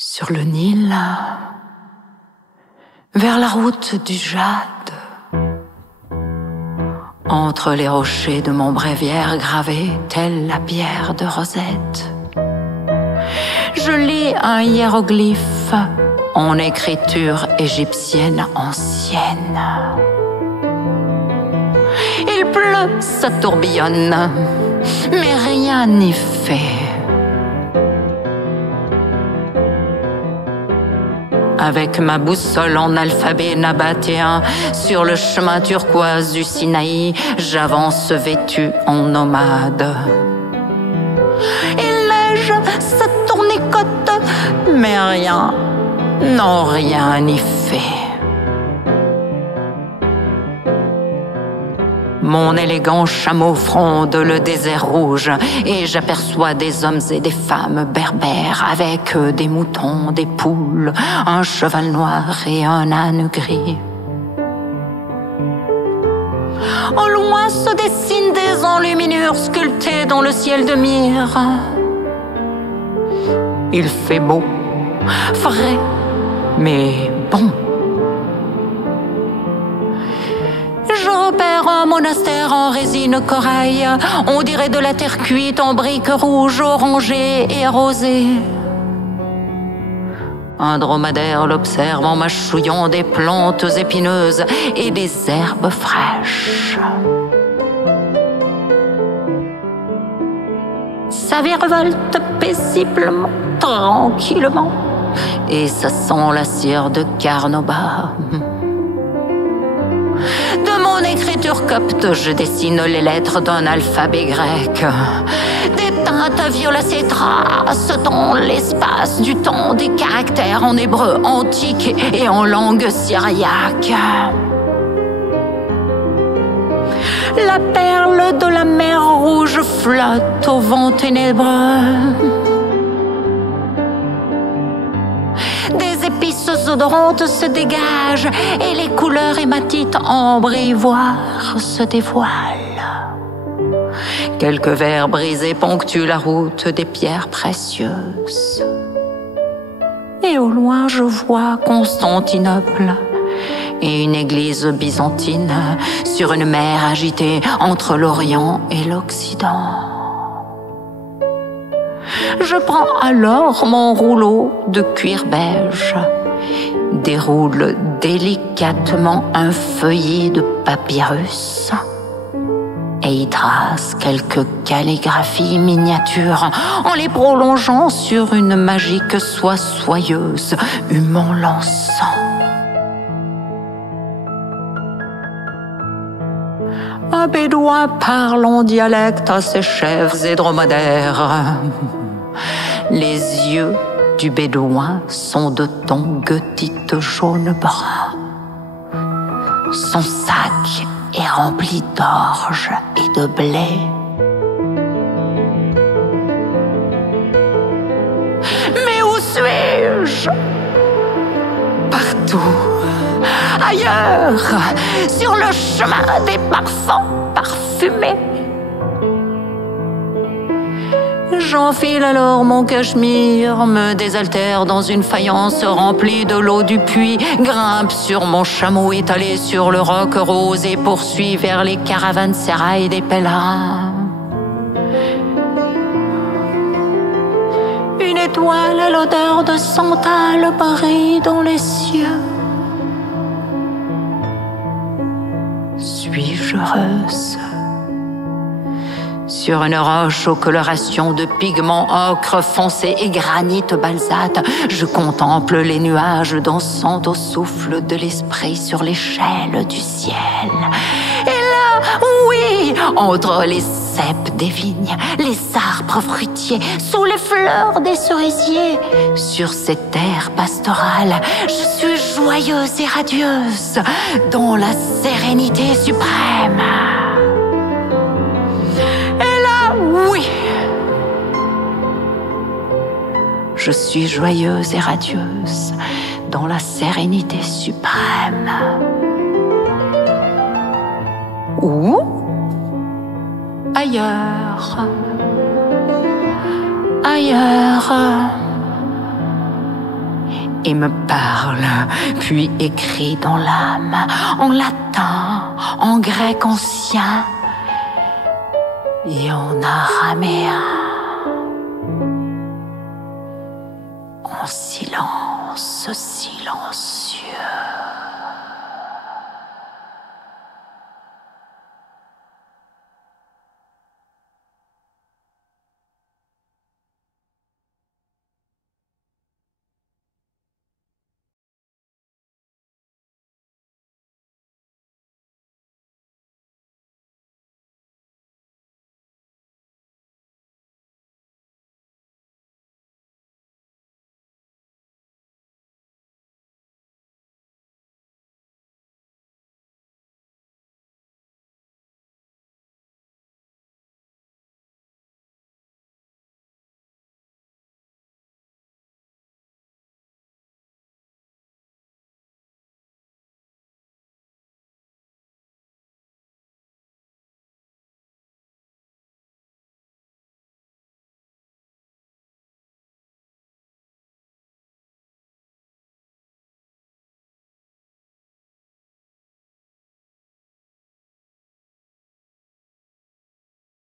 Sur le Nil, vers la route du Jade, entre les rochers de mon bréviaire gravés, telle la pierre de Rosette, je lis un hiéroglyphe en écriture égyptienne ancienne. Il pleut, ça tourbillonne, mais rien n'y fait. Avec ma boussole en alphabet nabatéen, sur le chemin turquoise du Sinaï, j'avance vêtue en nomade. Il neige, ça tournicote, mais rien, non rien n'y fait. Mon élégant chameau fronde le désert rouge et j'aperçois des hommes et des femmes berbères avec des moutons, des poules, un cheval noir et un âne gris. Au loin se dessinent des enluminures sculptées dans le ciel de myrrhe. Il fait beau, frais, mais bon. Je repère un monastère en résine corail. On dirait de la terre cuite en briques rouges, orangées et rosées. Un dromadaire l'observe en mâchouillant des plantes épineuses et des herbes fraîches. Sa vie revolte paisiblement, tranquillement, et ça sent la cire de Carnoba. De mon écriture copte, je dessine les lettres d'un alphabet grec. Des teintes violacées tracent dans l'espace du temps des caractères en hébreu antique et en langue syriaque. La perle de la mer Rouge flotte au vent ténébreux. Des épices odorantes se dégagent et les couleurs hématites ambre et ivoire se dévoilent. Quelques verres brisés ponctuent la route des pierres précieuses. Et au loin je vois Constantinople et une église byzantine sur une mer agitée entre l'Orient et l'Occident. Je prends alors mon rouleau de cuir beige, déroule délicatement un feuillet de papyrus et y trace quelques calligraphies miniatures en les prolongeant sur une magique soie soyeuse humant l'encens. Un bédouin parle en dialecte à ses chefs et dromadaires. Les yeux du bédouin sont de ton goethite jaune-brun. Son sac est rempli d'orge et de blé. Mais où suis-je? Partout, ailleurs, sur le chemin des parfums parfumés. J'enfile alors mon cachemire, me désaltère dans une faïence remplie de l'eau du puits, grimpe sur mon chameau étalé sur le roc rose et poursuis vers les caravansérails des pèlerins. Une étoile à l'odeur de santal brille dans les cieux. Suis-je heureuse? Sur une roche aux colorations de pigments ocre foncé et granit balsate, je contemple les nuages dansant au souffle de l'esprit sur l'échelle du ciel. Et là, oui, entre les cèpes des vignes, les arbres fruitiers, sous les fleurs des cerisiers, sur cette terre pastorale, je suis joyeuse et radieuse, dans la sérénité suprême. Oui, je suis joyeuse et radieuse dans la sérénité suprême. Ou ailleurs, ailleurs. et me parle, puis écrit dans l'âme, en latin, en grec ancien et en araméen. En silence silencieux.